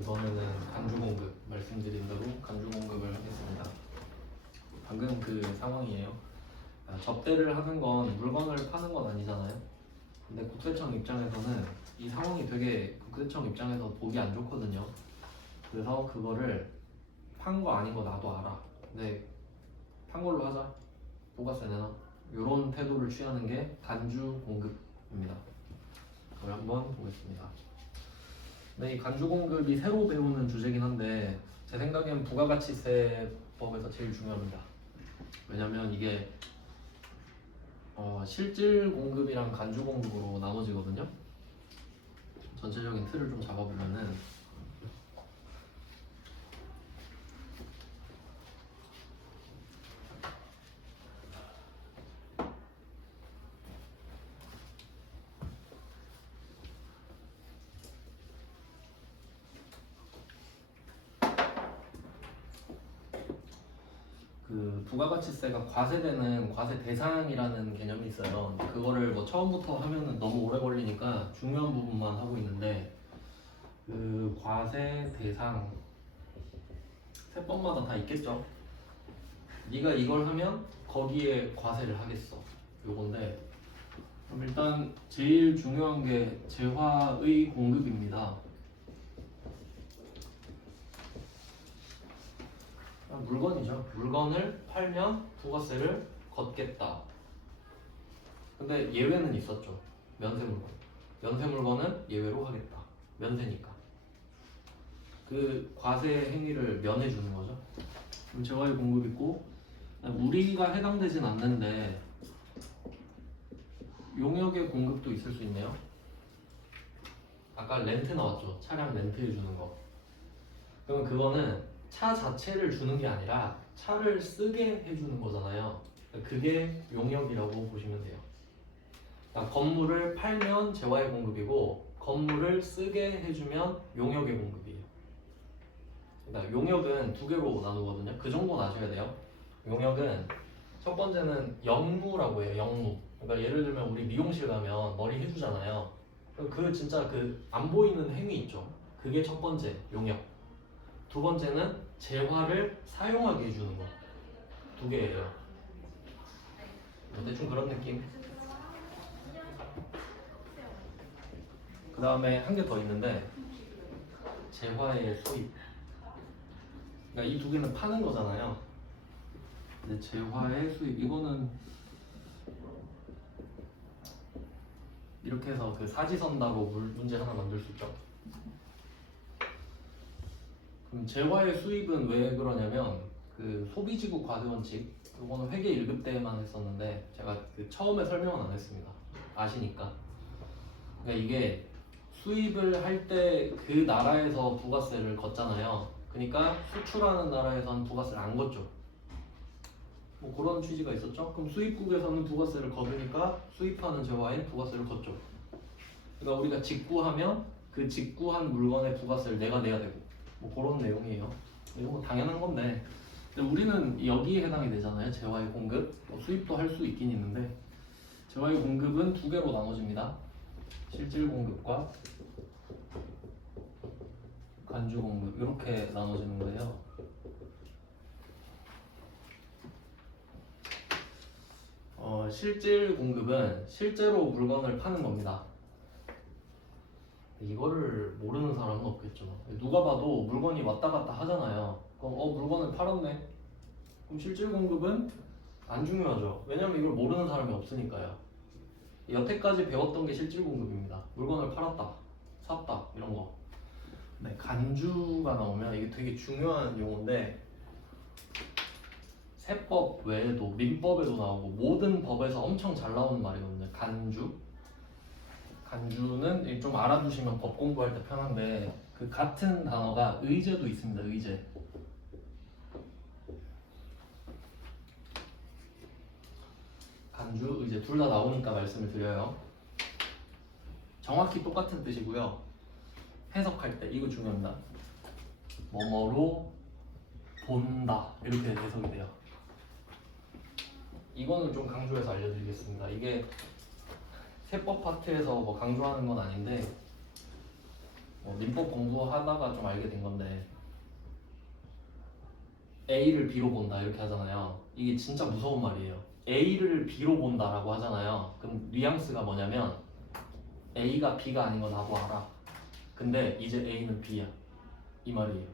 이번에는 간주 공급 말씀드린 대로 간주 공급을 하겠습니다. 방금 그 상황이에요. 접대를 하는 건 물건을 파는 건 아니잖아요. 근데 국세청 입장에서는 이 상황이 되게 국세청 입장에서 보기 안 좋거든요. 그래서 그거를 판 거 아닌 거 나도 알아. 근데 판 걸로 하자. 부가세 내놔. 이런 태도를 취하는 게 간주 공급입니다. 그걸 한번 보겠습니다. 네, 이 간주 공급이 새로 배우는 주제긴 한데 제 생각엔 부가가치세법에서 제일 중요합니다. 왜냐면 이게 실질 공급이랑 간주 공급으로 나눠지거든요. 전체적인 틀을 좀 잡아보면은 그 부가가치세가 과세되는 과세 대상이라는 개념이 있어요. 그거를 뭐 처음부터 하면은 너무 오래 걸리니까 중요한 부분만 하고 있는데 그 과세 대상 세법마다 다 있겠죠. 네가 이걸 하면 거기에 과세를 하겠어. 요건데 그럼 일단 제일 중요한 게 재화의 공급입니다. 물건이죠. 물건을 팔면 부가세를 걷겠다. 근데 예외는 있었죠. 면세 물건. 면세 물건은 예외로 하겠다. 면세니까. 그 과세 행위를 면해주는 거죠. 그럼 재화의 공급 있고 우리가 해당되진 않는데 용역의 공급도 있을 수 있네요. 아까 렌트 나왔죠. 차량 렌트 해주는 거. 그러면 그거는 차 자체를 주는 게 아니라 차를 쓰게 해주는 거잖아요. 그게 용역이라고 보시면 돼요. 그러니까 건물을 팔면 재화의 공급이고 건물을 쓰게 해주면 용역의 공급이에요. 그러니까 용역은 두 개로 나누거든요. 그 정도는 아셔야 돼요. 용역은 첫 번째는 영무라고 해요. 영무. 그러니까 예를 들면 우리 미용실 가면 머리 해주잖아요. 그 진짜 그 안 보이는 행위 있죠. 그게 첫 번째 용역. 두 번째는 재화를 사용하게 해주는 거. 두 개예요. 대충 그런 느낌. 그 다음에 한 개 더 있는데 재화의 수입. 그러니까 이 두 개는 파는 거잖아요. 근데 재화의 수입 이거는 이렇게 해서 그 사지선다로 문제 하나 만들 수 있죠. 그럼 재화의 수입은 왜 그러냐면 그 소비지구 과세원칙 이거는 회계 1급 때만 했었는데 제가 그 처음에 설명은 안 했습니다. 아시니까. 그러니까 이게 수입을 할 때 그 나라에서 부가세를 걷잖아요. 그러니까 수출하는 나라에서는 부가세를 안 걷죠. 뭐 그런 취지가 있었죠. 그럼 수입국에서는 부가세를 거두니까 수입하는 재화에 부가세를 걷죠. 그러니까 우리가 직구하면 그 직구한 물건의 부가세를 내가 내야 되고 뭐 그런 내용이에요. 이건 뭐 당연한 건데 근데 우리는 여기에 해당이 되잖아요. 재화의 공급 뭐 수입도 할 수 있긴 있는데 재화의 공급은 두 개로 나눠집니다. 실질 공급과 간주 공급 이렇게 나눠지는 거예요. 실질 공급은 실제로 물건을 파는 겁니다. 이거를 모르는 사람은 없겠죠. 누가 봐도 물건이 왔다 갔다 하잖아요. 그럼 물건을 팔았네. 그럼 실질 공급은 안 중요하죠. 왜냐면 이걸 모르는 사람이 없으니까요. 여태까지 배웠던 게 실질 공급입니다. 물건을 팔았다, 샀다 이런 거. 네, 간주가 나오면 이게 되게 중요한 용어인데 세법 외에도 민법에도 나오고 모든 법에서 엄청 잘 나오는 말이거든요. 간주. 간주는 좀 알아두시면 법 공부할 때 편한데 그 같은 단어가 의제도 있습니다. 의제. 간주, 의제 둘 다 나오니까 말씀을 드려요. 정확히 똑같은 뜻이고요. 해석할 때 이거 중요합니다. 뭐뭐로 본다 이렇게 해석이 돼요. 이거는 좀 강조해서 알려드리겠습니다. 이게 세법 파트에서 뭐 강조하는 건 아닌데 민법 공부하다가 좀 알게 된 건데 A를 B로 본다 이렇게 하잖아요. 이게 진짜 무서운 말이에요. A를 B로 본다라고 하잖아요. 그럼 뉘앙스가 뭐냐면 A가 B가 아닌 거 나도 알아. 근데 이제 A는 B야. 이 말이에요.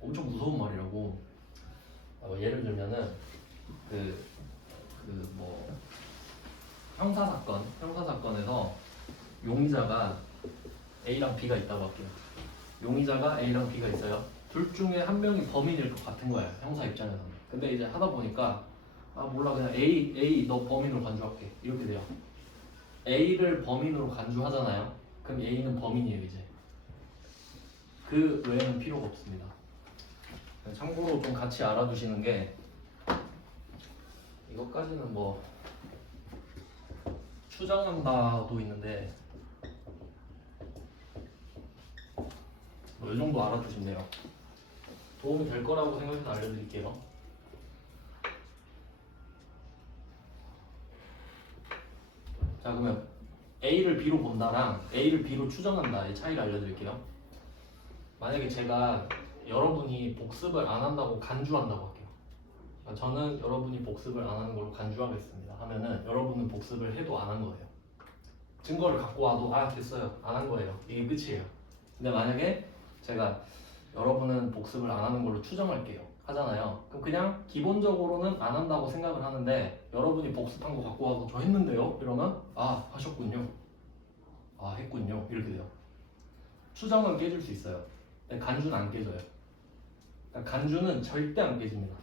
엄청 무서운 말이라고. 예를 들면은 뭐 형사사건에서 용의자가 A랑 B가 있다고 할게요. 용의자가 A랑 B가 있어요. 둘 중에 한 명이 범인일 것 같은 거예요. 형사 입장에서는. 근데 이제 하다 보니까 몰라 그냥 A 너 범인으로 간주할게 이렇게 돼요. A를 범인으로 간주하잖아요. 그럼 A는 범인이에요 이제. 그 외에는 필요가 없습니다. 참고로 좀 같이 알아두시는 게 이것까지는 뭐 추정한다도 있는데 이 정도 알아두시면 돼요. 도움이 될 거라고 생각해서 알려드릴게요. 자 그러면 A를 B로 본다랑 A를 B로 추정한다의 차이를 알려드릴게요. 만약에 제가 여러분이 복습을 안 한다고 간주한다고 할게요. 저는 여러분이 복습을 안 하는 걸로 간주하겠습니다 하면은 여러분은 복습을 해도 안 한 거예요. 증거를 갖고 와도 됐어요 안 한 거예요. 이게 끝이에요. 근데 만약에 제가 여러분은 복습을 안 하는 걸로 추정할게요 하잖아요. 그럼 그냥 기본적으로는 안 한다고 생각을 하는데 여러분이 복습한 거 갖고 와서 저 했는데요? 이러면 하셨군요. 했군요. 이렇게 돼요. 추정은 깨질 수 있어요. 근데 간주는 안 깨져요. 그러니까 간주는 절대 안 깨집니다.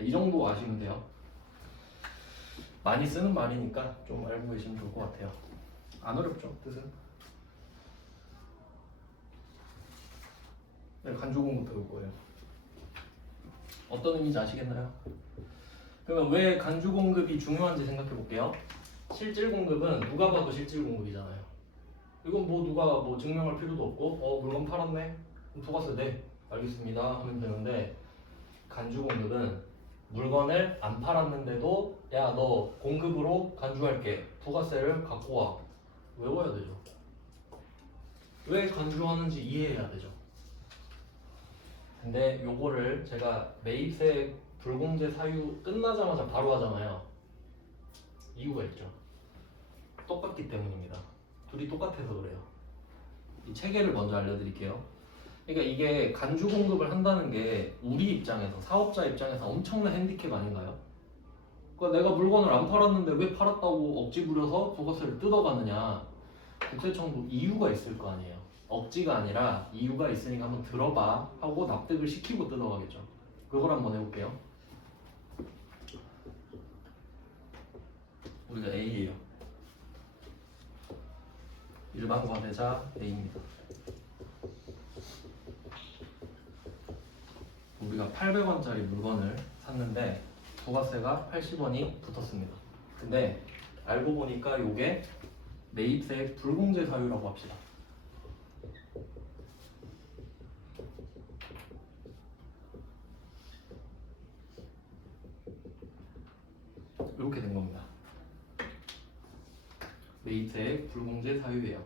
이 정도 아시면 돼요. 많이 쓰는 말이니까 좀 알고 계시면 좋을 것 같아요. 안 어렵죠, 뜻은? 네, 간주공급 배울 거예요. 어떤 의미인지 아시겠나요? 그러면 왜 간주공급이 중요한지 생각해 볼게요. 실질공급은 누가 봐도 실질공급이잖아요. 이건 뭐 누가 뭐 증명할 필요도 없고 물건 팔았네? 부가세 네 알겠습니다 하면 되는데 간주공급은 물건을 안 팔았는데도 야 너 공급으로 간주할게 부가세를 갖고 와 외워야 되죠. 왜 간주하는지 이해해야 되죠. 근데 요거를 제가 매입세 불공제 사유 끝나자마자 바로 하잖아요. 이유가 있죠. 똑같기 때문입니다. 둘이 똑같아서 그래요. 이 체계를 먼저 알려드릴게요. 그러니까 이게 간주 공급을 한다는 게 우리 입장에서 사업자 입장에서 엄청난 핸디캡 아닌가요? 그러니까 내가 물건을 안 팔았는데 왜 팔았다고 억지 부려서 부가세를 뜯어가느냐. 국세청도 이유가 있을 거 아니에요. 억지가 아니라 이유가 있으니까 한번 들어봐 하고 납득을 시키고 뜯어가겠죠. 그걸 한번 해볼게요. 우리가 A예요. 일반 과세자 A입니다. 우리가 800원짜리 물건을 샀는데 부가세가 80원이 붙었습니다. 근데 알고 보니까 이게 매입세 불공제 사유라고 합시다. 이렇게 된 겁니다. 매입세 불공제 사유예요.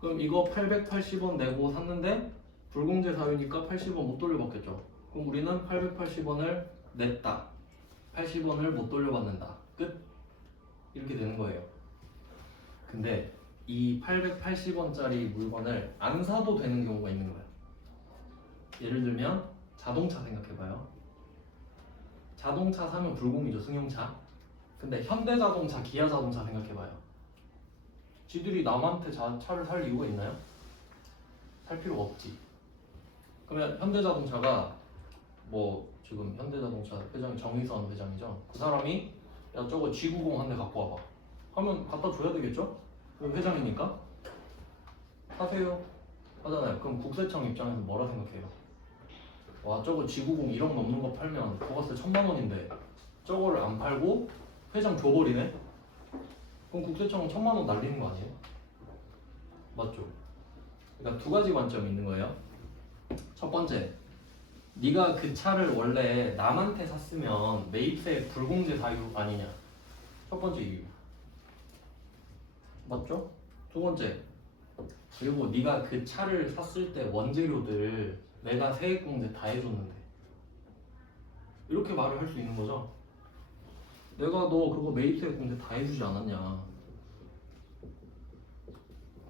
그럼 이거 880원 내고 샀는데 불공제 사유니까 80원 못 돌려받겠죠. 그럼 우리는 880원을 냈다. 80원을 못 돌려받는다. 끝. 이렇게 되는 거예요. 근데 이 880원짜리 물건을 안 사도 되는 경우가 있는 거예요. 예를 들면 자동차 생각해봐요. 자동차 사면 불공이죠, 승용차. 근데 현대자동차, 기아자동차 생각해봐요. 지들이 남한테 차를 살 이유가 있나요? 살 필요가 없지. 그러면 현대자동차가 뭐 지금 현대자동차 회장이 정의선 회장이죠. 그 사람이 야 저거 G90 한 대 갖고 와봐 하면 갖다 줘야 되겠죠? 회장이니까 사세요 하잖아요. 그럼 국세청 입장에서 뭐라 생각해요? 와 저거 G90 1억 넘는 거 팔면 부가세 1000만 원인데 저거를 안 팔고 회장 줘버리네? 그럼 국세청은 1000만 원 날리는 거 아니에요? 맞죠? 그러니까 두 가지 관점이 있는 거예요. 첫 번째, 네가 그 차를 원래 남한테 샀으면 매입세 불공제 사유 아니냐. 첫 번째 이유. 맞죠? 두 번째, 그리고 네가 그 차를 샀을 때 원재료들 내가 세액공제 다 해줬는데 이렇게 말을 할 수 있는 거죠. 내가 너 그거 매입세액공제 다 해주지 않았냐.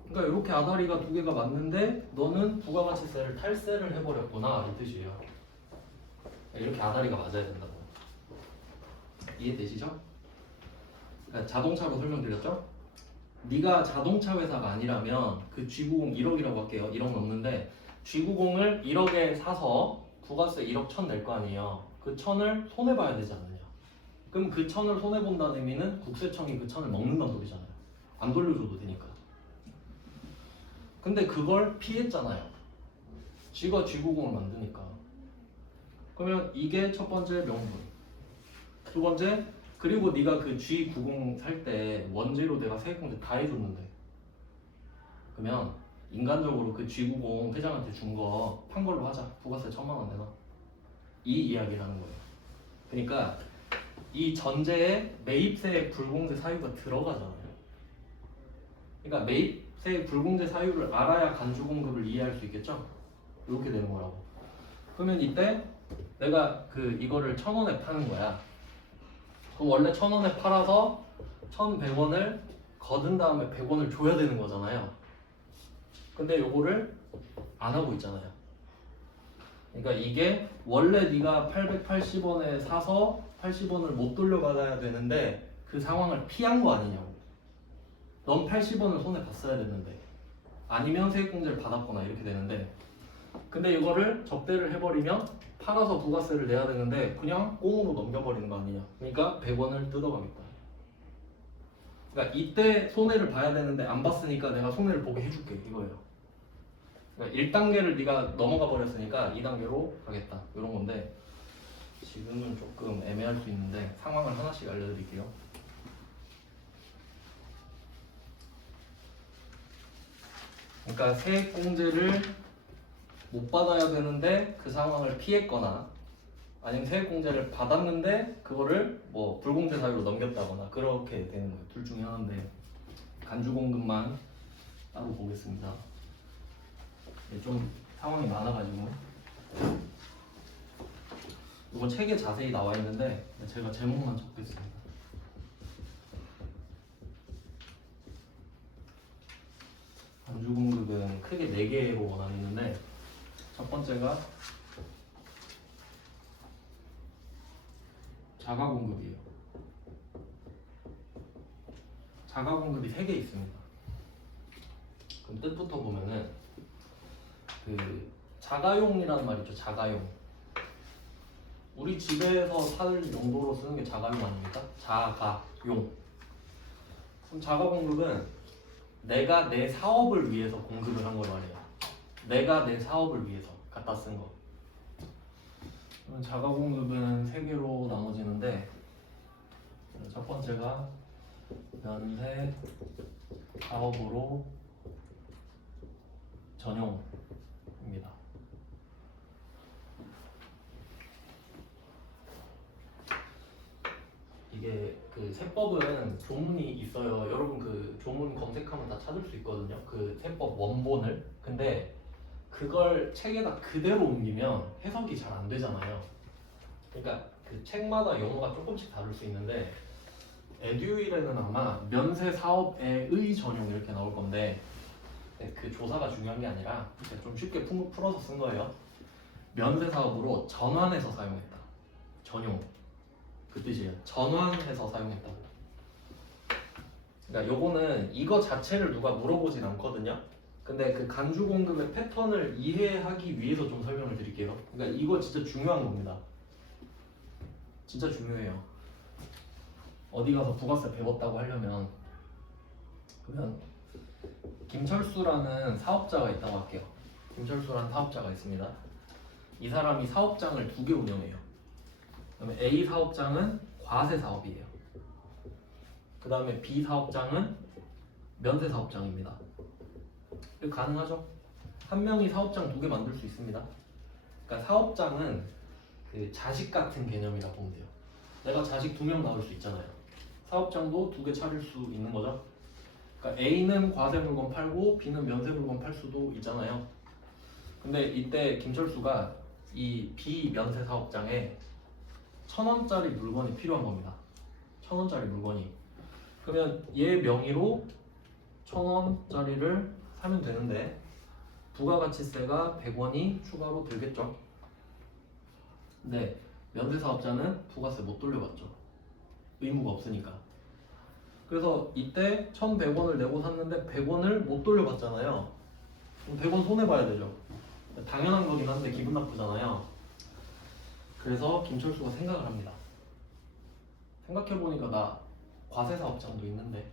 그러니까 이렇게 아다리가 두 개가 맞는데 너는 부가가치세를 탈세를 해버렸구나 이 뜻이에요. 이렇게 아다리가 맞아야 된다고. 이해되시죠? 그러니까 자동차로 설명드렸죠? 네가 자동차 회사가 아니라면 그 G90 1억이라고 할게요. 1억 넘는데 G90을 1억에 사서 부가세 1억 1천 낼 거 아니에요. 그 1천을 손해봐야 되지 않느냐. 그럼 그 1천을 손해본다는 의미는 국세청이 그 1천을 먹는다는 소리잖아요. 안 돌려줘도 되니까. 근데 그걸 피했잖아요. G가 G90을 만드니까. 그러면 이게 첫 번째 명분. 두 번째, 그리고 네가 그 G90 살 때 원재료 내가 세액공제 다 해줬는데 그러면 인간적으로 그 G90 회장한테 준 거 판 걸로 하자. 부가세 1,000만 원 내놔. 이 이야기를 하는 거예요. 그러니까 이 전제에 매입세액 불공제 사유가 들어가잖아요. 그러니까 매입세액 불공제 사유를 알아야 간주공급을 이해할 수 있겠죠? 이렇게 되는 거라고. 그러면 이때 내가 그 이거를 1,000원에 파는 거야. 그럼 원래 1,000원에 팔아서 1,100원을 거둔 다음에 100원을 줘야 되는 거잖아요. 근데 요거를 안 하고 있잖아요. 그러니까 이게 원래 네가 880원에 사서 80원을 못 돌려받아야 되는데 그 상황을 피한 거 아니냐고. 넌 80원을 손해 봤어야 됐는데 아니면 세액공제를 받았거나 이렇게 되는데 근데 이거를 접대를 해버리면 팔아서 부가세를 내야 되는데 그냥 꽁으로 넘겨버리는 거 아니냐. 그러니까 100원을 뜯어가겠다. 그러니까 이때 손해를 봐야 되는데 안 봤으니까 내가 손해를 보게 해줄게 이거예요. 그러니까 1단계를 네가 넘어가 버렸으니까 2단계로 가겠다 이런 건데 지금은 조금 애매할 수 있는데 상황을 하나씩 알려드릴게요. 그러니까 세액공제를 못 받아야 되는데 그 상황을 피했거나 아니면 세액공제를 받았는데 그거를 뭐 불공제 사유로 넘겼다거나 그렇게 되는 거예요. 둘 중에 하나인데 간주공급만 따로 보겠습니다. 좀 상황이 많아가지고 이거 책에 자세히 나와 있는데 제가 제목만 적겠습니다. 간주공급은 크게 4개로 나뉘는데 첫 번째가 자가공급이에요. 자가공급이 3개 있습니다. 그럼 뜻부터 보면은 그 자가용이라는 말 있죠. 자가용. 우리 집에서 살 용도로 쓰는 게 자가용 아닙니까? 자가용. 그럼 자가공급은 내가 내 사업을 위해서 공급을 한 걸 말해요. 내가 내 사업을 위해서 갖다 쓴 거. 그럼 자가공급은 3개로 나눠지는데 첫 번째가 면세 사업으로 전용입니다. 이게 그 세법은 조문이 있어요. 여러분 그 조문 검색하면 다 찾을 수 있거든요. 그 세법 원본을. 근데 그걸 책에다 그대로 옮기면 해석이 잘 안 되잖아요. 그러니까 그 책마다 용어가 조금씩 다를 수 있는데 에듀윌에는 아마 면세 사업의 전용 이렇게 나올 건데 그 조사가 중요한 게 아니라 좀 쉽게 풀어서 쓴 거예요. 면세 사업으로 전환해서 사용했다. 전용. 그 뜻이에요. 전환해서 사용했다고. 그러니까 요거는 이거 자체를 누가 물어보진 않거든요. 근데 그 간주 공급의 패턴을 이해하기 위해서 좀 설명을 드릴게요. 그러니까 이거 진짜 중요한 겁니다. 진짜 중요해요. 어디 가서 부가세 배웠다고 하려면 그러면 김철수라는 사업자가 있다고 할게요. 김철수라는 사업자가 있습니다. 이 사람이 사업장을 2개 운영해요. 그다음에 A 사업장은 과세 사업이에요. 그 다음에 B 사업장은 면세 사업장입니다. 이거 가능하죠? 한 명이 사업장 2개 만들 수 있습니다. 그러니까 사업장은 그 자식 같은 개념이라고 보면 돼요. 내가 자식 2명 낳을 수 있잖아요. 사업장도 2개 차릴 수 있는 거죠. 그러니까 A는 과세 물건 팔고 B는 면세 물건 팔 수도 있잖아요. 근데 이때 김철수가 이 B 면세 사업장에 1,000원짜리 물건이 필요한 겁니다. 1,000원짜리 물건이. 그러면 얘 명의로 1,000원짜리를 사면 되는데 부가가치세가 100원이 추가로 들겠죠. 근데 면세 사업자는 부가세 못 돌려받죠. 의무가 없으니까. 그래서 이때 1,100원을 내고 샀는데 100원을 못 돌려받잖아요. 그럼 100원 손해봐야 되죠. 당연한 거긴 한데 기분 나쁘잖아요. 그래서 김철수가 생각을 합니다. 생각해보니까 나 과세 사업장도 있는데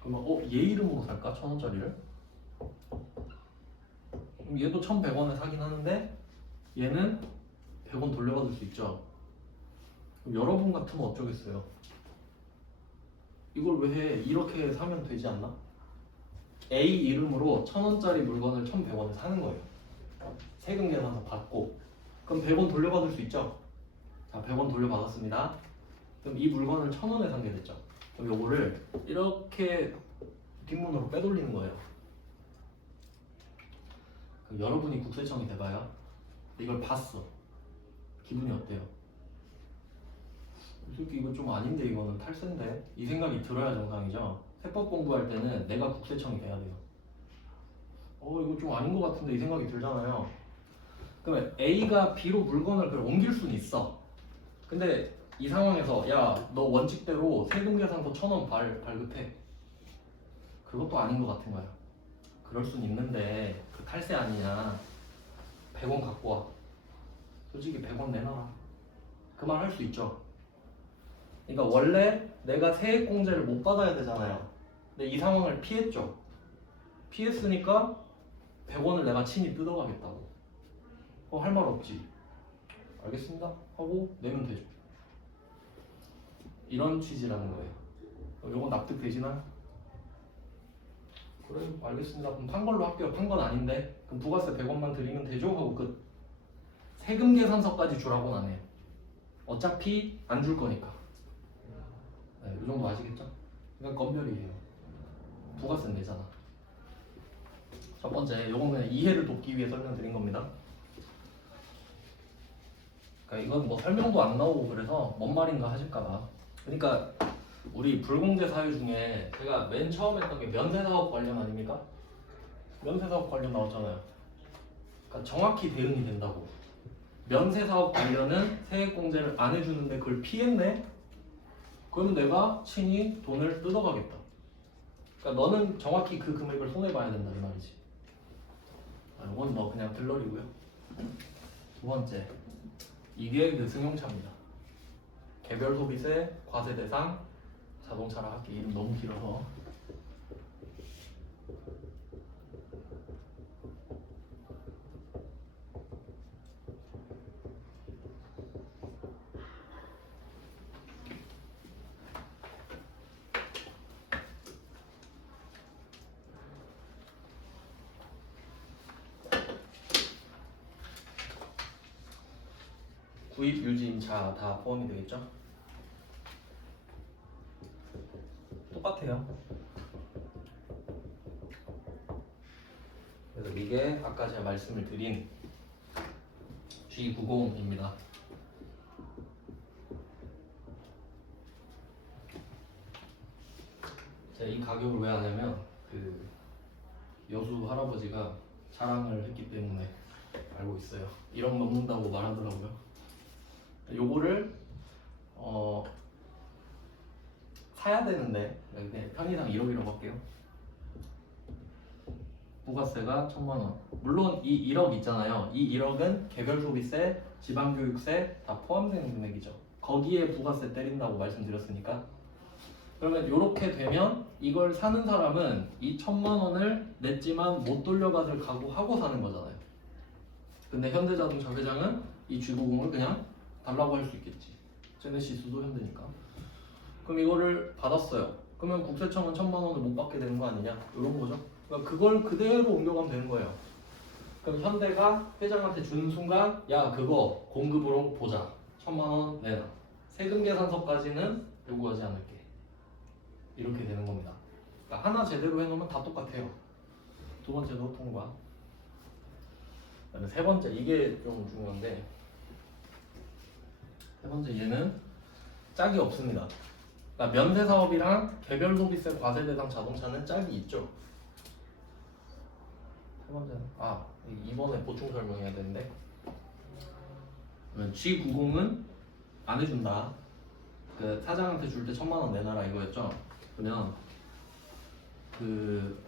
그러면 얘 이름으로 살까? 1,000원짜리를? 그럼 얘도 1,100원에 사긴 하는데 얘는 100원 돌려받을 수 있죠. 그럼 여러분 같으면 어쩌겠어요? 이걸 왜 해? 이렇게 사면 되지 않나? A 이름으로 1,000원짜리 물건을 1,100원에 사는 거예요. 세금 계산서 받고 그럼 100원 돌려받을 수 있죠? 자, 100원 돌려받았습니다. 그럼 이 물건을 1,000원에 산 게 됐죠. 그럼 요거를 이렇게 뒷문으로 빼돌리는 거예요. 그럼 여러분이 국세청이 돼봐요. 이걸 봤어. 기분이 어때요? 솔직히 이거 좀 아닌데 이거는 탈세인데? 이 생각이 들어야 정상이죠. 세법 공부할 때는 내가 국세청이 돼야 돼요. 이거 좀 아닌 것 같은데 이 생각이 들잖아요. 그러면 A가 B로 물건을 그걸 옮길 수는 있어. 근데 이 상황에서 야, 너 원칙대로 세금 계산서 1,000원 발급해. 그것도 아닌 것 같은 거야. 그럴 순 있는데 그 탈세 아니냐. 100원 갖고 와. 솔직히 100원 내놔라. 그 말 할 수 있죠. 그러니까 원래 내가 세액공제를 못 받아야 되잖아요. 근데 이 상황을 피했죠. 피했으니까 100원을 내가 친히 뜯어가겠다고. 할 말 없지. 알겠습니다. 하고 내면 되죠. 이런 취지라는 거예요. 요건 납득되시나? 그래, 알겠습니다. 그럼 판 걸로 할게요. 판 건 아닌데. 그럼 부가세 100원만 드리면 되죠? 하고 끝. 세금 계산서까지 주라고는 안 해요. 어차피 안 줄 거니까. 네, 이 정도 아시겠죠? 그러니까 건별이에요. 부가세 내잖아. 첫 번째, 요건 그냥 이해를 돕기 위해 설명드린 겁니다. 그러니까 이건 뭐 설명도 안 나오고 그래서 뭔 말인가 하실까봐. 그러니까 우리 불공제 사유 중에 제가 맨 처음 했던 게 면세사업 관련 아닙니까? 면세사업 관련 나왔잖아요. 그러니까 정확히 대응이 된다고. 면세사업 관련은 세액공제를 안 해주는데 그걸 피했네? 그러면 내가 친히 돈을 뜯어가겠다. 그러니까 너는 정확히 그 금액을 손해봐야 된다 이 말이지. 이건 뭐 그냥 들러리고요. 두 번째, 이게 그 승용차입니다. 개별 소비세, 과세 대상, 자동차라 할게. 이름 너무 길어서. 구입, 유지, 임차 다 포함이 되겠죠? 똑같아요. 그래서 이게 아까 제가 말씀을 드린 G90입니다. 제가 이 가격을 왜 하냐면 그 여수 할아버지가 자랑을 했기 때문에 알고 있어요. 1억 넘는다고 말하더라고요. 요거를 사야 되는데 그냥 편의상 1억이라고 할게요. 부가세가 1,000만 원. 물론 이 1억 있잖아요. 이 1억은 개별 소비세, 지방교육세 다 포함되는 금액이죠. 거기에 부가세 때린다고 말씀드렸으니까. 그러면 이렇게 되면 이걸 사는 사람은 이 1,000만 원을 냈지만 못 돌려받을 각오하고 사는 거잖아요. 근데 현대자동차 회장은 이 G90을 그냥 달라고 할 수 있겠지. 제네시스도 현대니까. 그럼 이거를 받았어요. 그러면 국세청은 1,000만 원을 못 받게 되는 거 아니냐? 이런 거죠. 그러니까 그걸 그대로 옮겨가면 되는 거예요. 그럼 현대가 회장한테 주는 순간 야 그거 공급으로 보자. 1,000만 원 내놔. 세금 계산서까지는 요구하지 않을게. 이렇게 되는 겁니다. 그러니까 하나 제대로 해놓으면 다 똑같아요. 두 번째도 통과. 그다음에 세 번째, 이게 좀 중요한데, 세 번째 얘는 짝이 없습니다. 그러니까 면세 사업이랑 개별 소비세 과세 대상 자동차는 짝이 있죠. 세 번째는 이번에 보충 설명해야 되는데, G90은 안 해준다. 그 사장한테 줄 때 1,000만 원 내놔라 이거였죠. 그러면 그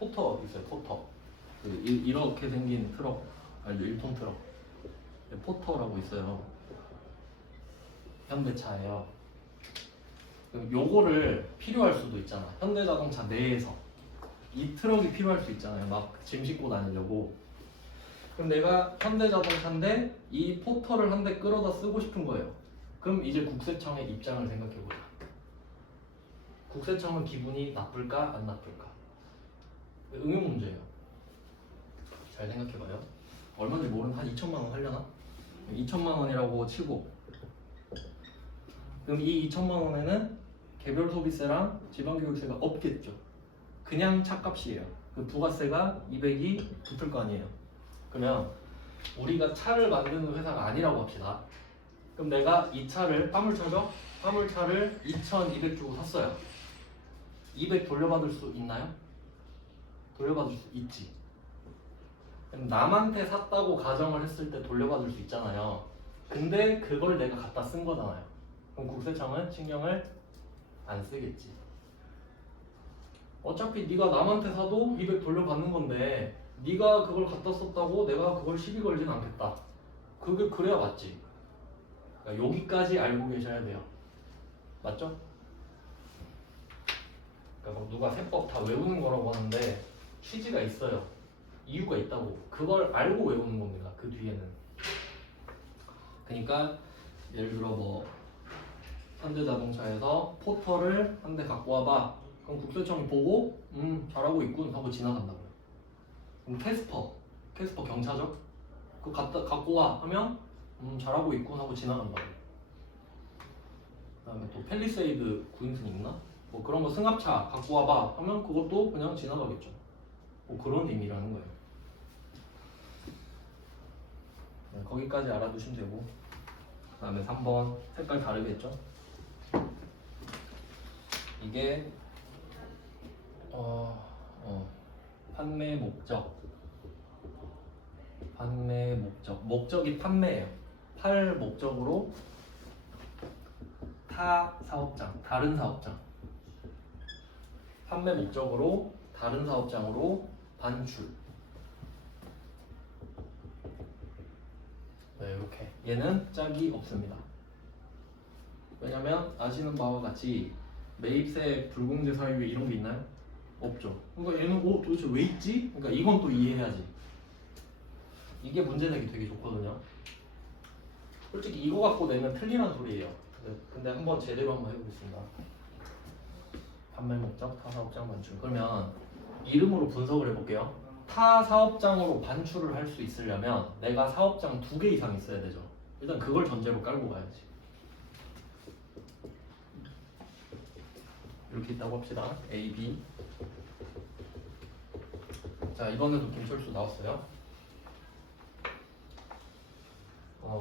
포터 있어요. 포터. 이렇게 생긴 트럭 알죠? 1톤 트럭. 포터라고 있어요. 현대차예요. 요거를 필요할 수도 있잖아. 현대자동차 내에서 이 트럭이 필요할 수 있잖아요. 막 짐 싣고 다니려고. 그럼 내가 현대자동차인데 이 포터를 한 대 끌어다 쓰고 싶은 거예요. 그럼 이제 국세청의 입장을 생각해보자. 국세청은 기분이 나쁠까 안 나쁠까? 응용 문제예요. 잘 생각해봐요. 얼마인지 모르는 한 2천만 원 하려나? 2천만 원이라고 치고, 그럼 이 2천만 원에는 개별 소비세랑 지방교육세가 없겠죠. 그냥 차값이에요. 그 부가세가 200이 붙을 거 아니에요. 그러면 우리가 차를 만드는 회사가 아니라고 합시다. 그럼 내가 이 차를 화물차죠? 화물차를 2,200 주고 샀어요. 200 돌려받을 수 있나요? 돌려받을 수 있지. 그럼 남한테 샀다고 가정을 했을 때 돌려받을 수 있잖아요. 근데 그걸 내가 갖다 쓴 거잖아요. 그럼 국세청은 신경을 안 쓰겠지. 어차피 네가 남한테 사도 200 돌려받는 건데 네가 그걸 갖다 썼다고 내가 그걸 시비 걸진 않겠다. 그게 그래야 맞지. 그러니까 여기까지 알고 계셔야 돼요. 맞죠? 그러니까 누가 세법 다 외우는 거라고 하는데 취지가 있어요. 이유가 있다고. 그걸 알고 외우는 겁니다. 그 뒤에는. 그러니까 예를 들어 뭐 현대자동차에서 포터를 한 대 갖고 와봐. 그럼 국세청이 보고 잘하고 있군 하고 지나간다고요. 그럼 캐스퍼 경차죠? 그거 갖고 와 하면 잘하고 있군 하고 지나간다고요. 그다음에 또 펠리세이드 9인승 있나? 뭐 그런 거 승합차 갖고 와봐 하면 그것도 그냥 지나가겠죠. 뭐 그런 의미라는 거예요. 네, 거기까지 알아두시면 되고, 그 다음에 3번 색깔 다르겠죠? 이게 판매 목적이 판매예요. 팔 목적으로 타 사업장, 다른 사업장, 판매 목적으로 다른 사업장으로 반출. 네, 이렇게. 얘는 짝이 없습니다. 왜냐면 아시는 바와 같이 매입세, 불공제 사유에 이런 게 있나요? 없죠. 그러니까 얘는 도대체 왜 있지? 그러니까 이건 또 이해해야지. 이게 문제내기 되게 좋거든요. 솔직히 이거 갖고 내면 틀리란 소리예요. 근데 한번 제대로 한번 해보겠습니다. 판매 목적, 타 사업장 반출. 그러면 이름으로 분석을 해볼게요. 타 사업장으로 반출을 할 수 있으려면 내가 사업장 2개 이상 있어야 되죠. 일단 그걸 전제로 깔고 가야지. 이렇게 있다고 합시다. A, B. 자, 이번에도 김철수 나왔어요.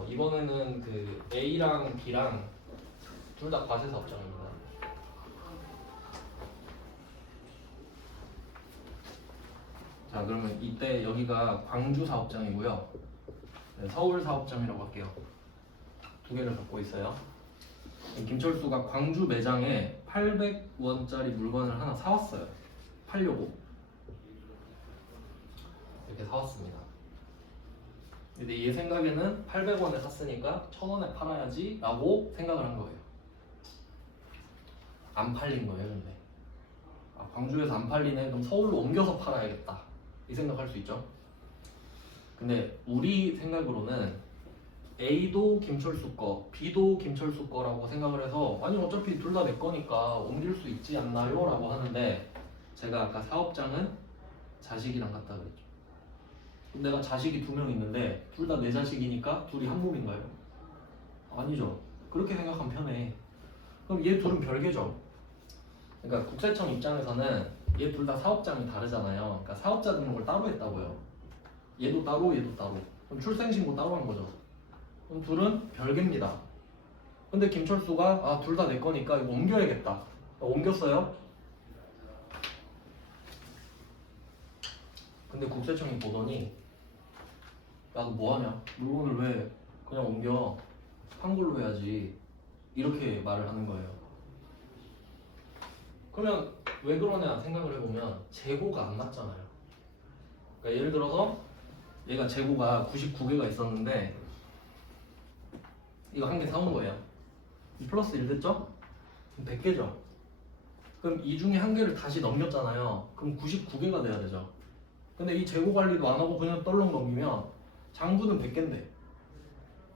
이번에는 그 A랑 B랑 둘 다 과세 사업장입니다. 자, 그러면 이때 여기가 광주 사업장이고요. 네, 서울 사업장이라고 할게요. 2개를 갖고 있어요. 김철수가 광주 매장에 800원짜리 물건을 하나 사왔어요. 팔려고. 이렇게 사왔습니다. 근데 얘 생각에는 800원에 샀으니까 1000원에 팔아야지 라고 생각을 한 거예요. 안 팔린 거예요. 근데 광주에서 안 팔리네, 그럼 서울로 옮겨서 팔아야겠다, 이 생각할 수 있죠. 근데 우리 생각으로는 A도 김철수 거, B도 김철수 거라고 생각을 해서 아니 어차피 둘 다 내 거니까 옮길 수 있지 않나요? 라고 하는데, 제가 아까 사업장은 자식이랑 같다 그랬죠. 내가 자식이 2명 있는데 둘 다 내 자식이니까 둘이 한 몸인가요? 아니죠. 그렇게 생각하면 편해. 그럼 얘 둘은 별개죠. 그러니까 국세청 입장에서는 얘 둘 다 사업장이 다르잖아요. 그러니까 사업자 등록을 따로 했다고요. 얘도 따로 얘도 따로. 그럼 출생신고 따로 한 거죠. 그럼 둘은 별개입니다. 근데 김철수가 둘 다 내 거니까 이거 옮겨야겠다. 옮겼어요. 근데 국세청이 보더니 야 너 뭐하냐? 물건을 왜 그냥 옮겨? 판 걸로 해야지. 이렇게 말을 하는 거예요. 그러면 왜 그러냐 생각을 해보면 재고가 안 맞잖아요. 그러니까 예를 들어서 얘가 재고가 99개가 있었는데 이거 한 개 사온 거예요. 플러스 1 됐죠? 그럼 100개죠. 그럼 이 중에 한 개를 다시 넘겼잖아요. 그럼 99개가 돼야 되죠. 근데 이 재고 관리도 안 하고 그냥 떨렁 넘기면 장부는 100개인데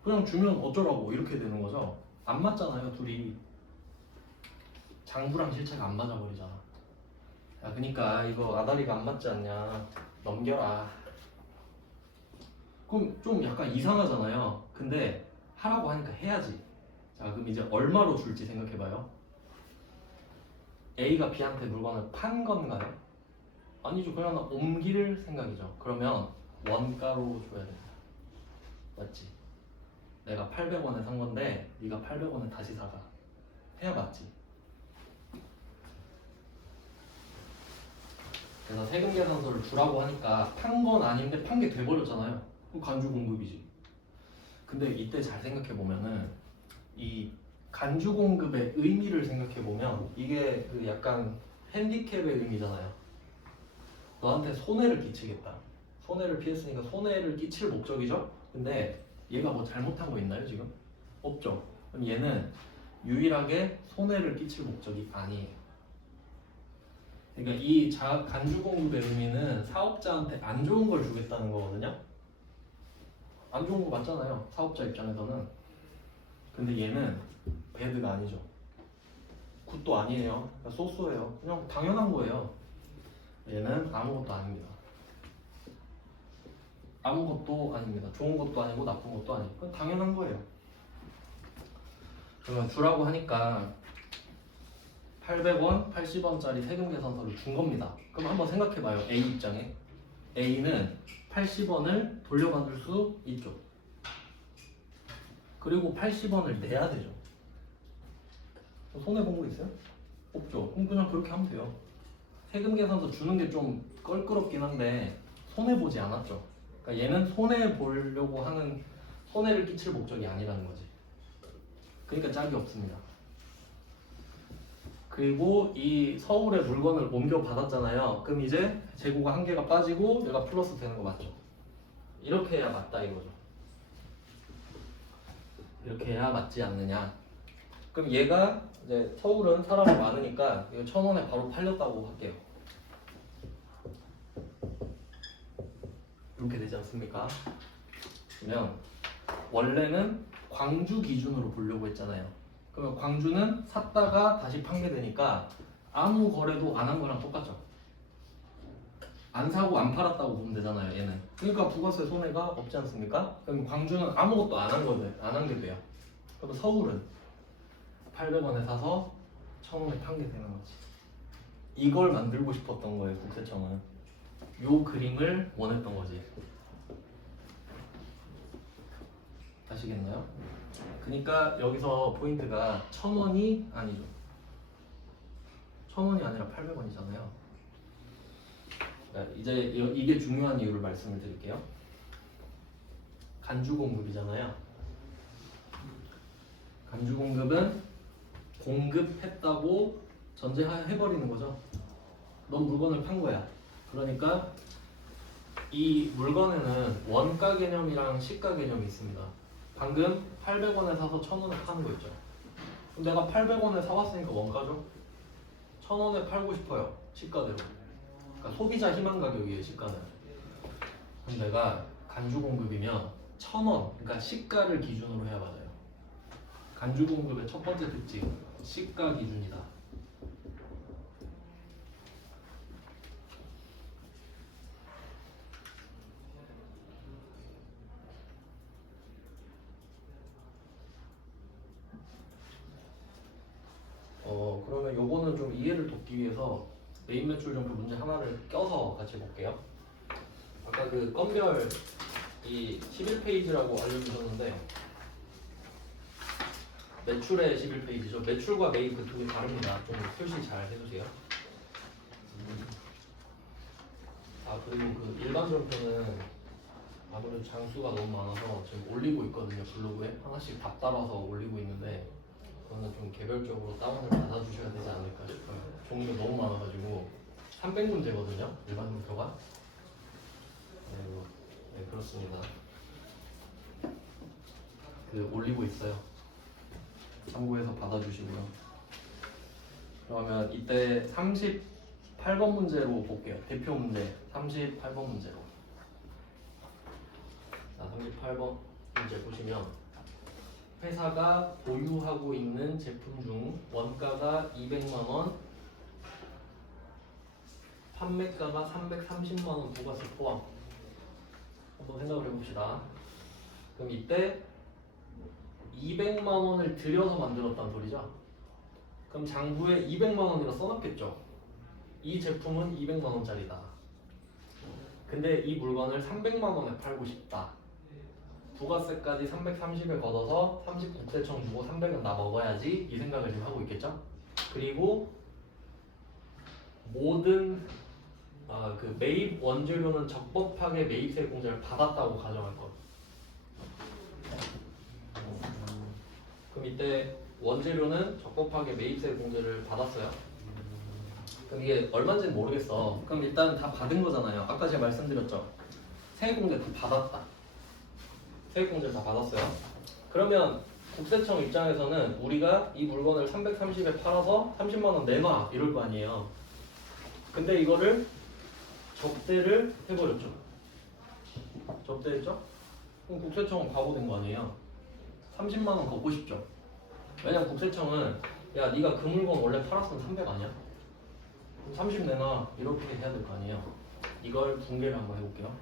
그냥 주면 어쩌라고 이렇게 되는 거죠. 안 맞잖아요, 둘이. 장부랑 실체가 안 맞아 버리잖아. 야, 그러니까 이거 아다리가 안 맞지 않냐? 넘겨라. 그럼 좀 약간 이상하잖아요. 근데 하라고 하니까 해야지. 자, 그럼 이제 얼마로 줄지 생각해봐요. A가 B한테 물건을 판 건가요? 아니죠. 그냥 옮길 생각이죠. 그러면 원가로 줘야 됩니다. 맞지? 내가 800원에 산 건데 네가 800원에 다시 사가. 해야 맞지? 그래서 세금 계산서를 주라고 하니까 판 건 아닌데 판 게 돼버렸잖아요. 그럼 간주 공급이지. 근데 이때 잘 생각해 보면은 이 간주 공급의 의미를 생각해 보면 이게 그 약간 핸디캡의 의미잖아요. 너한테 손해를 끼치겠다. 손해를 피했으니까 손해를 끼칠 목적이죠. 근데 얘가 뭐 잘못한 거 있나요 지금? 없죠. 그럼 얘는 유일하게 손해를 끼칠 목적이 아니에요. 그러니까 이 간주 공급의 의미는 사업자한테 안 좋은 걸 주겠다는 거거든요. 안 좋은 거 맞잖아요. 사업자 입장에서는. 근데 얘는 배드가 아니죠. 굿도 아니에요. 그러니까 소스예요. 그냥 당연한 거예요. 얘는 아무것도 아닙니다. 아무것도 아닙니다. 좋은 것도 아니고 나쁜 것도 아니고 그건 당연한 거예요. 그러면 주라고 하니까 800원, 80원짜리 세금 계산서를 준 겁니다. 그럼 한번 생각해봐요. A 입장에 A는 80원을 돌려받을 수 있죠. 그리고 80원을 내야 되죠. 손해본 거 있어요? 없죠. 그럼 그냥 그렇게 하면 돼요. 세금 계산서 주는 게 좀 껄끄럽긴 한데 손해보지 않았죠. 그러니까 얘는 손해보려고 하는 손해를 끼칠 목적이 아니라는 거지. 그러니까 짝이 없습니다. 그리고 이 서울에 물건을 옮겨 받았잖아요. 그럼 이제 재고가 한 개가 빠지고 얘가 플러스 되는 거 맞죠? 이렇게 해야 맞다 이거죠. 이렇게 해야 맞지 않느냐. 그럼 얘가 이제 서울은 사람이 많으니까 이거 1,000원에 바로 팔렸다고 할게요. 이렇게 되지 않습니까? 그러면 원래는 광주 기준으로 보려고 했잖아요. 그러면 광주는 샀다가 다시 판매되니까 아무 거래도 안 한 거랑 똑같죠. 안 사고 안 팔았다고 보면 되잖아요, 얘는. 그러니까 부가세 손해가 없지 않습니까? 그럼 광주는 아무것도 안 한 거예요. 안 한 게 돼요. 그럼 서울은 800원에 사서 1,000원에 판게 되는 거지. 이걸 만들고 싶었던 거예요, 국세청은. 요 그림을 원했던 거지. 아시겠나요? 그러니까 여기서 포인트가 1,000원이 아니죠. 1,000원이 아니라 800원이잖아요. 이제 이게 중요한 이유를 말씀을 드릴게요. 간주 공급이잖아요. 간주 공급은 공급했다고 전제해버리는 거죠. 넌 물건을 판 거야. 그러니까 이 물건에는 원가 개념이랑 시가 개념이 있습니다. 방금 800원에 사서 1,000원에 파는 거 있죠. 그럼 내가 800원에 사왔으니까 원가죠. 1,000원에 팔고 싶어요. 시가대로. 그러니까 소비자 희망 가격이에요. 시가는. 그럼 내가 간주 공급이면 1,000원, 그러니까 시가를 기준으로 해야 맞아요. 간주 공급의 첫 번째 특징, 시가 기준이다. 그러면 요거는 좀 이해를 돕기 듣기 위해서 메인 매출 점표 문제 하나를 껴서 같이 볼게요. 아까 그 건별 이 11페이지라고 알려주셨는데 매출의 11페이지죠. 매출과 매입 그 두 개 다릅니다. 좀 표시 잘 해주세요. 아 그리고 그 일반 점표는 아무래도 장수가 너무 많아서 지금 올리고 있거든요. 블로그에 하나씩 다 따라서 올리고 있는데 그거는 좀 개별적으로 다운을 받아주셔야 되지 않을까 싶어요. 종류가 너무 많아가지고 300문제거든요. 일반 점표가. 네, 그렇습니다. 그 올리고 있어요. 참고해서 받아주시고요. 그러면 이때 38번 문제로 볼게요. 대표 문제 38번 문제로. 자, 38번 문제 보시면 회사가 보유하고 있는 제품 중 원가가 200만 원, 판매가가 330만 원 부가세 포함. 한번 생각을 해봅시다. 그럼 이때 200만 원을 들여서 만들었다는 소리죠. 그럼 장부에 200만 원이라 써놨겠죠. 이 제품은 200만 원짜리다. 근데 이 물건을 300만 원에 팔고 싶다. 부가세까지 330에 걷어서 30 국세청 주고 300은 나 먹어야지 이 생각을 지금 하고 있겠죠. 그리고 모든 그 매입 원재료는 적법하게 매입세 공제를 받았다고 가정할 것. 그럼 이때 원재료는 적법하게 매입세 공제를 받았어요. 그럼 이게 얼마인지는 모르겠어. 그럼 일단 다 받은 거잖아요. 아까 제가 말씀드렸죠. 세액공제 다 받았다. 세액공제를 다 받았어요. 그러면 국세청 입장에서는 우리가 이 물건을 330에 팔아서 30만 원 내놔 이럴 거 아니에요. 근데 이거를 접대를 해버렸죠. 접대했죠? 그럼 국세청은 바보 된 거 아니에요. 30만 원 걷고 싶죠. 왜냐면 국세청은 야 네가 그 물건 원래 팔았으면 300 아니야? 30 내놔 이렇게 해야 될 거 아니에요. 이걸 붕괴를 한번 해볼게요.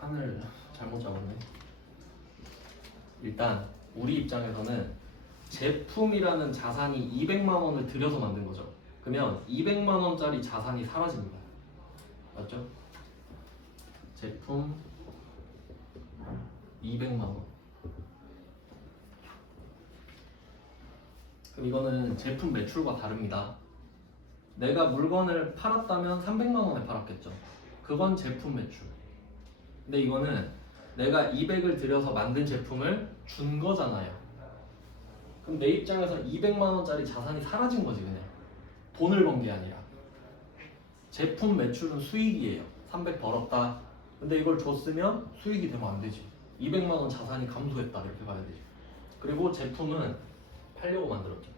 칸을 잘못 잡았네. 일단 우리 입장에서는 제품이라는 자산이 200만 원을 들여서 만든 거죠. 그러면 200만 원짜리 자산이 사라집니다. 맞죠? 제품 200만 원. 그럼 이거는 제품 매출과 다릅니다. 내가 물건을 팔았다면 300만 원에 팔았겠죠. 그건 제품 매출. 근데 이거는 내가 200을 들여서 만든 제품을 준 거잖아요. 그럼 내 입장에서 200만 원짜리 자산이 사라진 거지 그냥. 돈을 번 게 아니라. 제품 매출은 수익이에요. 300 벌었다. 근데 이걸 줬으면 수익이 되면 안 되지. 200만 원 자산이 감소했다 이렇게 봐야 되지. 그리고 제품은 팔려고 만들었죠.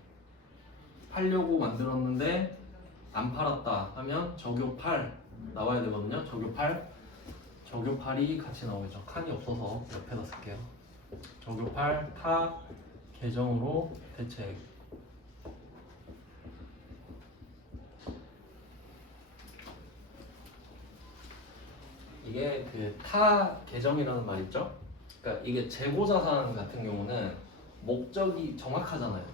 팔려고 만들었는데 안 팔았다 하면 적요 8 나와야 되거든요. 적요 8. 적요 8이 같이 나오겠죠. 칸이 없어서 옆에다 쓸게요. 적요 8 타 계정으로 대책. 이게 그 타 계정이라는 말 있죠? 그러니까 이게 재고자산 같은 경우는 목적이 정확하잖아요.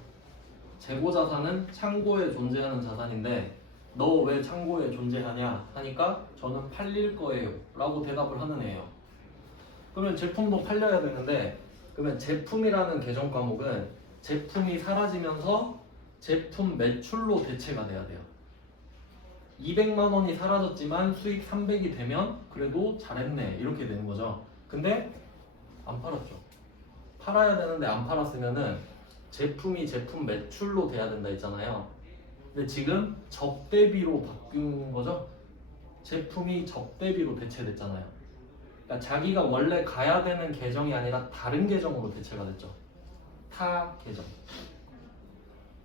재고자산은 창고에 존재하는 자산인데 너 왜 창고에 존재하냐 하니까 저는 팔릴 거예요 라고 대답을 하는 애예요. 그러면 제품도 팔려야 되는데 그러면 제품이라는 계정 과목은 제품이 사라지면서 제품 매출로 대체가 돼야 돼요. 200만 원이 사라졌지만 수익 300이 되면 그래도 잘했네 이렇게 되는 거죠. 근데 안 팔았죠. 팔아야 되는데 안 팔았으면은 제품이 제품 매출로 돼야 된다 했잖아요. 근데 지금 접대비로 바뀐 거죠. 제품이 접대비로 대체됐잖아요. 그러니까 자기가 원래 가야 되는 계정이 아니라 다른 계정으로 대체가 됐죠. 타 계정.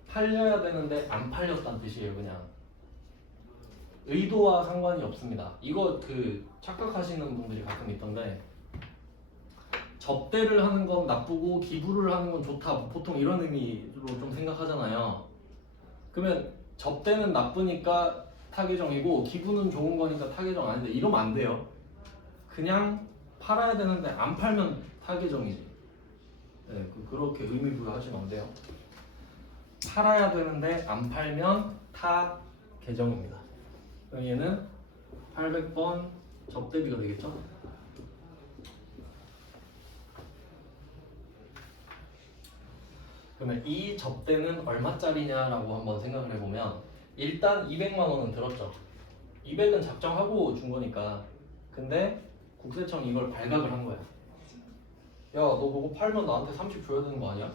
팔려야 되는데 안 팔렸다는 뜻이에요. 그냥 의도와 상관이 없습니다. 이거 그 착각하시는 분들이 가끔 있던데 접대를 하는 건 나쁘고 기부를 하는 건 좋다 보통 이런 의미로 좀 생각하잖아요. 그러면 접대는 나쁘니까 타계정이고 기부는 좋은 거니까 타계정 아닌데 이러면 안 돼요. 그냥 팔아야 되는데 안 팔면 타계정이지. 네, 그렇게 의미 부여하시면 안 돼요. 팔아야 되는데 안 팔면 타 계정입니다. 그럼 얘는 800번 접대비가 되겠죠? 그러면 이 접대는 얼마짜리냐라고 한번 생각을 해보면 일단 200만 원은 들었죠. 200은 작정하고 준 거니까. 근데 국세청이 이걸 발각을 한 거야. 야, 너 그거 팔면 나한테 30 줘야 되는 거 아니야?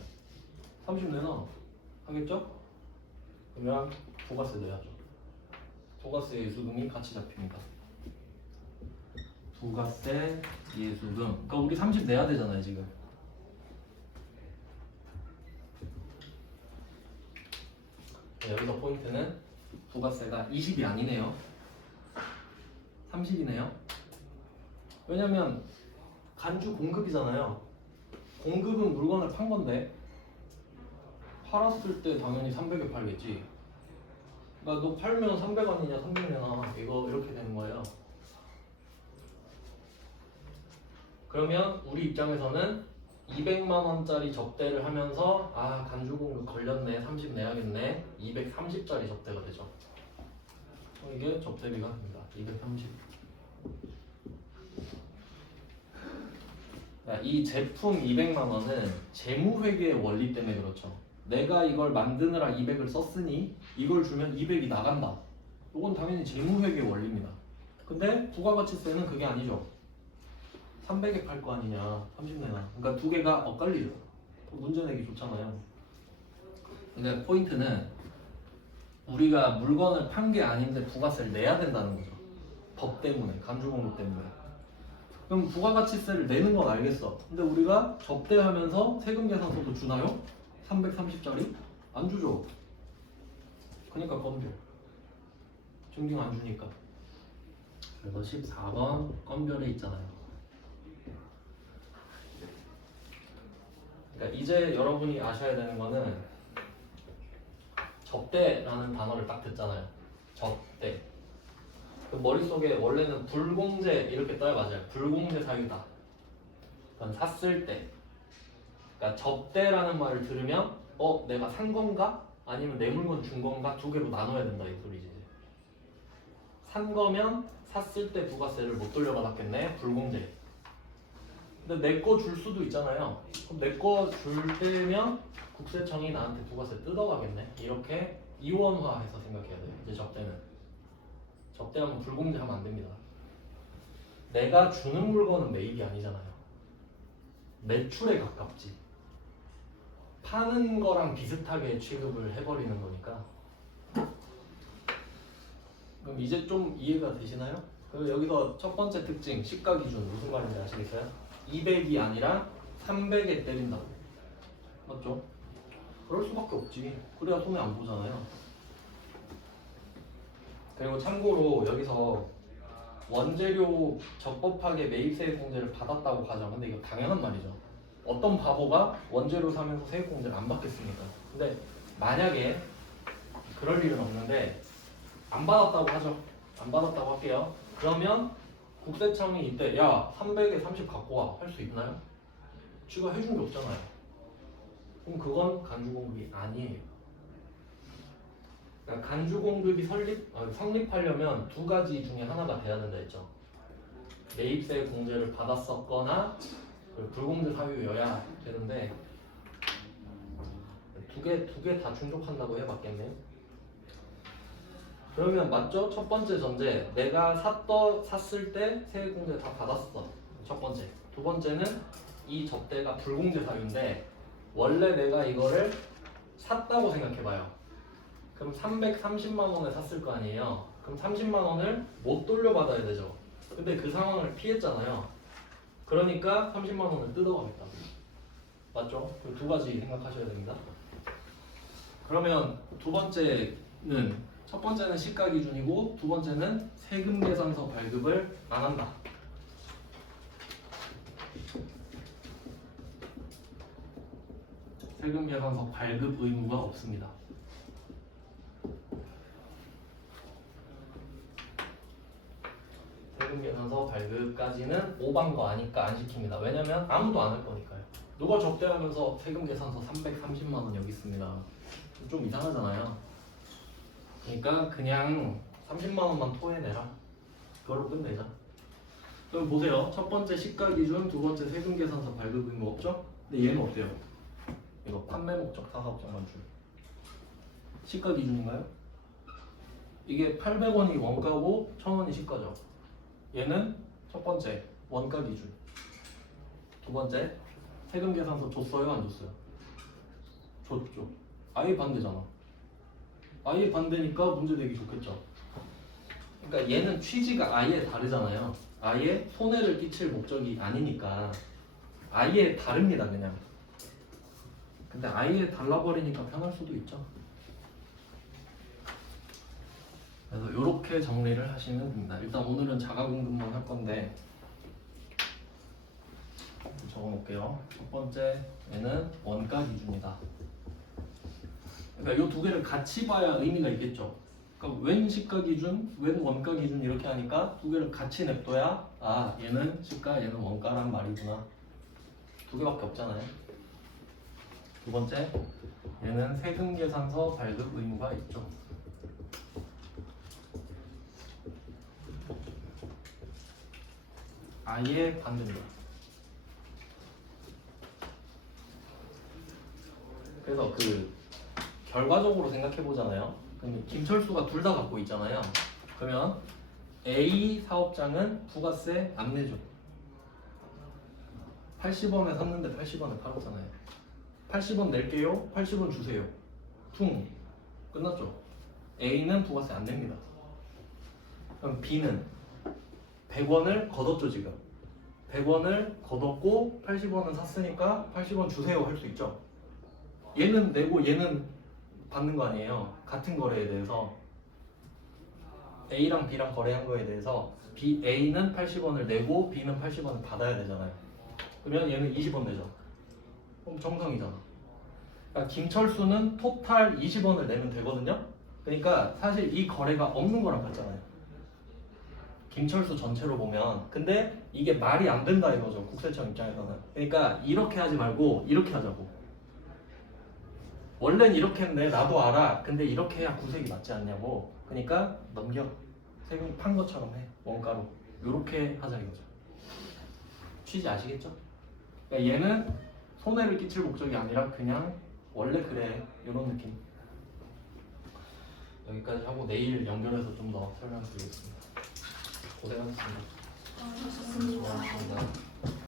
30 내놔. 하겠죠? 그러면 부가세 내야죠. 부가세 예수금이 같이 잡힙니다. 부가세 예수금. 그러니까 우리 30 내야 되잖아요, 지금. 네, 여기서 포인트는 부가세가 20이 아니네요. 30이네요. 왜냐면 간주 공급이잖아요. 공급은 물건을 판 건데 팔았을 때 당연히 300에 팔겠지. 그러니까 너 팔면 300원이냐 300내나 이거 이렇게 되는 거예요. 그러면 우리 입장에서는 200만 원짜리 접대를 하면서 아 간주 공급 걸렸네 30 내야겠네 230짜리 접대가 되죠. 이게 접대비가 됩니다. 230. 이 제품 200만 원은 재무회계의 원리 때문에 그렇죠. 내가 이걸 만드느라 200을 썼으니 이걸 주면 200이 나간다. 이건 당연히 재무회계의 원리입니다. 근데 부가가치세는 그게 아니죠. 300에 팔 거 아니냐 30 내나. 그러니까 두 개가 엇갈리죠. 문제 내기 좋잖아요. 근데 포인트는 우리가 물건을 판 게 아닌데 부가세를 내야 된다는 거죠. 법 때문에, 간주공급 때문에. 그럼 부가가치세를 내는 건 알겠어. 근데 우리가 접대하면서 세금 계산서도 주나요? 330짜리? 안 주죠. 그러니까 건별. 증빙 안 주니까. 그래서 14번 건별에 있잖아요. 그러니까 이제 여러분이 아셔야 되는 거는 접대라는 단어를 딱 듣잖아요. 접대. 그 머릿속에 원래는 불공제 이렇게 떠야 맞아요. 불공제 사유다. 그건 샀을 때. 그러니까 접대라는 말을 들으면 내가 산 건가? 아니면 내 물건 준 건가? 두 개로 나눠야 된다 이 소리지. 산 거면 샀을 때 부가세를 못 돌려받았겠네. 불공제. 근데 내 거 줄 수도 있잖아요. 그럼 내 거 줄 때면 국세청이 나한테 부가세 뜯어가겠네. 이렇게 이원화해서 생각해야 돼요. 이제 접대는. 접대하면 불공제하면 안 됩니다. 내가 주는 물건은 매입이 아니잖아요. 매출에 가깝지. 파는 거랑 비슷하게 취급을 해버리는 거니까. 그럼 이제 좀 이해가 되시나요? 그리고 여기서 첫 번째 특징, 시가 기준 무슨 말인지 아시겠어요? 200이 아니라 300에 때린다고. 맞죠? 그럴 수밖에 없지. 그래야 손해 안 보잖아요. 그리고 참고로 여기서 원재료 적법하게 매입세액 공제를 받았다고 가정. 근데 이거 당연한 말이죠. 어떤 바보가 원재료 사면서 세액 공제를 안 받겠습니까? 근데 만약에 그럴 일은 없는데 안 받았다고 하죠. 안 받았다고 할게요. 그러면 국세청이 이때 야 300에 30 갖고 와 할 수 있나요? 쥐가 해준 게 없잖아요. 그럼 그건 간주공급이 아니에요. 그러니까 간주공급이 성립하려면 두 가지 중에 하나가 돼야 된다 했죠. 매입세 공제를 받았었거나 불공제 사유여야 되는데 두 개 다 충족한다고 해봤겠네요. 그러면 맞죠? 첫 번째 전제 내가 샀을 때 세액 공제 다 받았어. 첫 번째. 두 번째는 이 접대가 불공제 사유인데 원래 내가 이거를 샀다고 생각해봐요. 그럼 330만 원에 샀을 거 아니에요. 그럼 30만 원을 못 돌려받아야 되죠. 근데 그 상황을 피했잖아요. 그러니까 30만 원을 뜯어가겠다. 맞죠? 그 두 가지 생각하셔야 됩니다. 그러면 첫 번째는 시가 기준이고 두 번째는 세금 계산서 발급을 안 한다. 세금 계산서 발급 의무가 없습니다. 세금 계산서 발급까지는 오반 거 아니까 안 시킵니다. 왜냐면 아무도 안 할 거니까요. 누가 접대하면서 세금 계산서 330만 원 여기 있습니다. 좀 이상하잖아요. 그러니까 그냥 30만 원만 토해내라. 그걸로 끝내자. 그럼 보세요. 첫 번째 시가 기준, 두 번째 세금 계산서 발급 의무 없죠? 근데 얘는 어때요? 이거 판매 목적, 사사 목적 만출. 시가 기준인가요? 이게 800원이 원가고 1000원이 시가죠. 얘는 첫 번째 원가 기준. 두 번째 세금 계산서 줬어요, 안 줬어요? 줬죠. 아예 반대잖아. 아예 반대니까 문제 내기 좋겠죠. 그러니까 얘는 취지가 아예 다르잖아요. 아예 손해를 끼칠 목적이 아니니까 아예 다릅니다, 그냥. 근데 아예 달라버리니까 편할 수도 있죠. 그래서 이렇게 정리를 하시면 됩니다. 일단 오늘은 자가공급만 할 건데 적어놓을게요. 첫 번째 얘는 원가 기준이다. 그러니까 이 두 개를 같이 봐야 의미가 있겠죠. 그러니까 웬 시가 기준, 웬 원가 기준 이렇게 하니까 두 개를 같이 냅둬야 아 얘는 시가, 얘는 원가란 말이구나. 두 개밖에 없잖아요. 두 번째 얘는 세금 계산서 발급 의무가 있죠. 아예 반대입니다. 그래서 그 결과적으로 생각해 보잖아요. 그럼 김철수가 둘 다 갖고 있잖아요. 그러면 A 사업장은 부가세 안 내죠. 80원에 샀는데 80원에 팔았잖아요. 80원 낼게요. 80원 주세요. 퉁. 끝났죠. A는 부가세 안 냅니다. 그럼 B는 100원을 걷었죠 지금. 100원을 걷었고 80원은 샀으니까 80원 주세요 할 수 있죠. 얘는 내고 얘는 받는 거 아니에요. 같은 거래에 대해서 A랑 B랑 거래한 거에 대해서 A는 80원을 내고 B는 80원을 받아야 되잖아요. 그러면 얘는 20원 내죠. 그럼 정상이잖아. 그러니까 김철수는 토탈 20원을 내면 되거든요. 그러니까 사실 이 거래가 없는 거랑 같잖아요. 김철수 전체로 보면. 근데 이게 말이 안 된다 이거죠. 국세청 입장에서는. 그러니까 이렇게 하지 말고 이렇게 하자고. 원래는 이렇게 했는데 나도 알아. 근데 이렇게 해야 구색이 맞지 않냐고. 그러니까 넘겨. 세금 판 것처럼 해. 원가로. 이렇게 하자 이거죠. 취지 아시겠죠? 그러니까 얘는 손해를 끼칠 목적이 아니라 그냥 원래 그래. 이런 느낌. 여기까지 하고 내일 연결해서 좀 더 설명드리겠습니다. 고생하셨습니다. 수고하셨습니다. 수고하셨습니다.